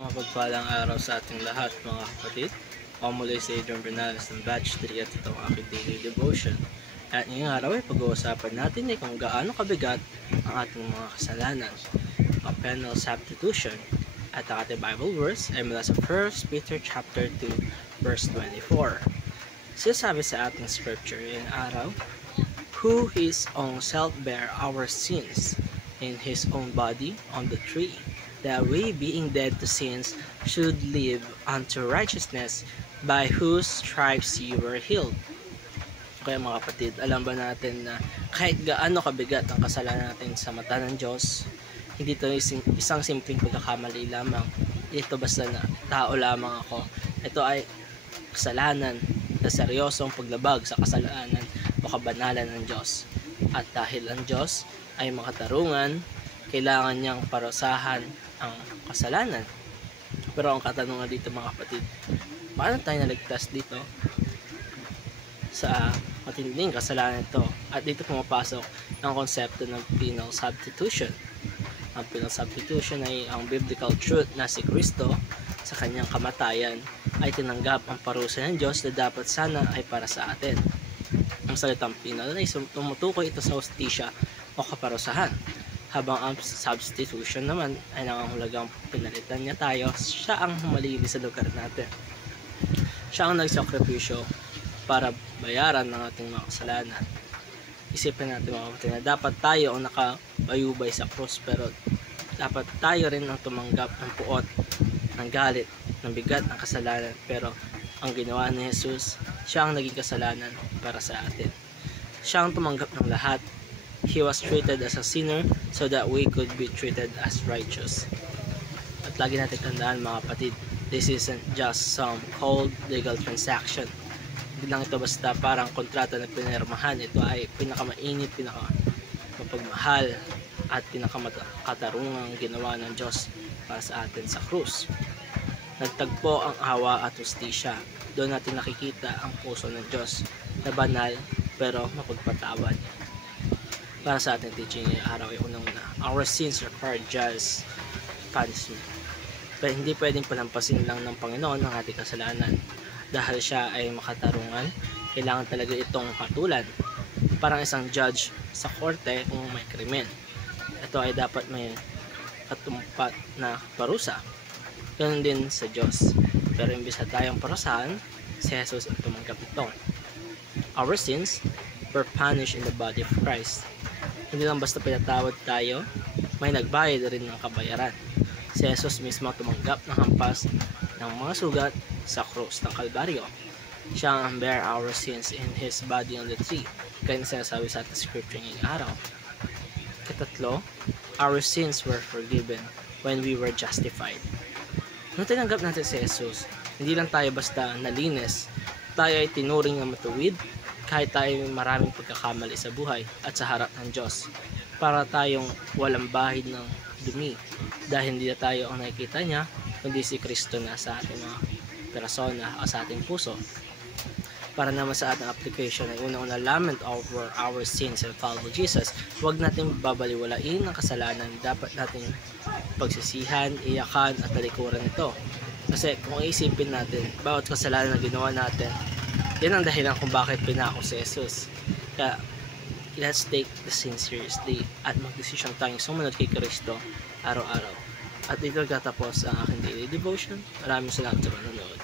Mapagpalang araw sa ating lahat mga kapatid. Ako muli si Adrian Bernales ng Batch 3 at ito ang aking daily devotion. At ngayong araw ay pag-uusapan natin kung gaano kabigat ang ating mga kasalanan. Ang penal substitution at ang ating Bible verse ay mula sa 1 Peter chapter 2 verse 24. Sinasabi sa ating scripture ngayong araw, who his own self bare our sins in his own body on the tree, that we, being dead to sins, should live unto righteousness, by whose stripes you were healed. Kaya mga kapatid, alam ba natin na kahit gaano kabigat ang kasalanan natin sa mata ng Diyos, hindi ito isang simpleng pagkakamali lamang. Ito basta na tao lamang ako. Ito ay kasalanan na seryosong paglabag sa kasalanan o kabanalan ng Diyos. At dahil ang Diyos ay makatarungan, kailangan niyang parusahan ang kasalanan. Pero ang katanungan dito mga kapatid, paano tayo naligtas dito sa matinding kasalanan ito? At dito pumapasok ang konsepto ng penal substitution. Ang penal substitution ay ang biblical truth na si Kristo sa kanyang kamatayan ay tinanggap ang parusa ng Diyos na dapat sana ay para sa atin. Ang salitang penal ay tumutukoy ito sa hustisya o kaparusahan, habang ang substitution naman ay nangangahulugang pinalitan niya tayo. Siya ang humalili sa lugar natin. Siya ang nagsakripisyo para bayaran ng ating mga kasalanan. Isipin natin mga kapatid na dapat tayo ang nakabayubay sa krus, pero dapat tayo rin ang tumanggap ng puot, ng galit, ng bigat ng kasalanan. Pero ang ginawa ni Jesus, siya ang naging kasalanan para sa atin. Siya ang tumanggap ng lahat. He was treated as a sinner so that we could be treated as righteous. At lagi natin tandaan mga kapatid, this isn't just some cold legal transaction. Hindi lang ito basta parang kontrata na pinirmahan. Ito ay pinakamainit, pinakamapagmahal at pinakakatarungang ginawa ng Diyos para sa atin sa krus. Nagtagpo ang awa at hustisya. Doon natin nakikita ang puso ng Diyos na banal pero mapagpatawad. Para sa ating teaching ngayong araw ay unang-una, our sins require just punishment. Pero hindi pwedeng palampasin lang ng Panginoon ang ating kasalanan. Dahil siya ay makatarungan, kailangan talaga itong hatulan. Parang isang judge sa korte kung may krimen. Ito ay dapat may katumpat na parusa. Ganun din sa Diyos. Pero imbis na tayong parusahan, si Jesus ang tumanggap ito. Our sins were punished in the body of Christ. Hindi lang basta pinatawad tayo, may nagbayad rin ng kabayaran. Si Jesus mismo tumanggap ng hampas ng mga sugat sa krus ng Kalbaryo. Siya ang bear our sins in His body on the tree. Kaya sinasabi sa ating scripture ngayong araw. Katatlo, our sins were forgiven when we were justified. Nung tinanggap natin si Jesus, hindi lang tayo basta nalinis, tayo ay tinuring na matuwid kahit tayo may maraming pagkakamali sa buhay at sa harap ng Diyos, para tayong walang bahid ng dumi dahil hindi na tayo ang nakikita niya kundi si Kristo na sa ating mga persona o sa ating puso. Para naman sa ating application ay una-una lament over our sins and follow Jesus. Huwag natin babaliwalain ang kasalanan. Dapat natin pagsisihan, iyakan at talikuran ito. Kasi kung isipin natin, bawat kasalanan na ginawa natin, yan ang dahilan kung bakit pinako si Jesus. Kaya let's take the sin seriously at magdesisyon tayong sumunod kay Kristo araw-araw. At dito nagtatapos ang aking daily devotion. Maraming salamat sa panonood.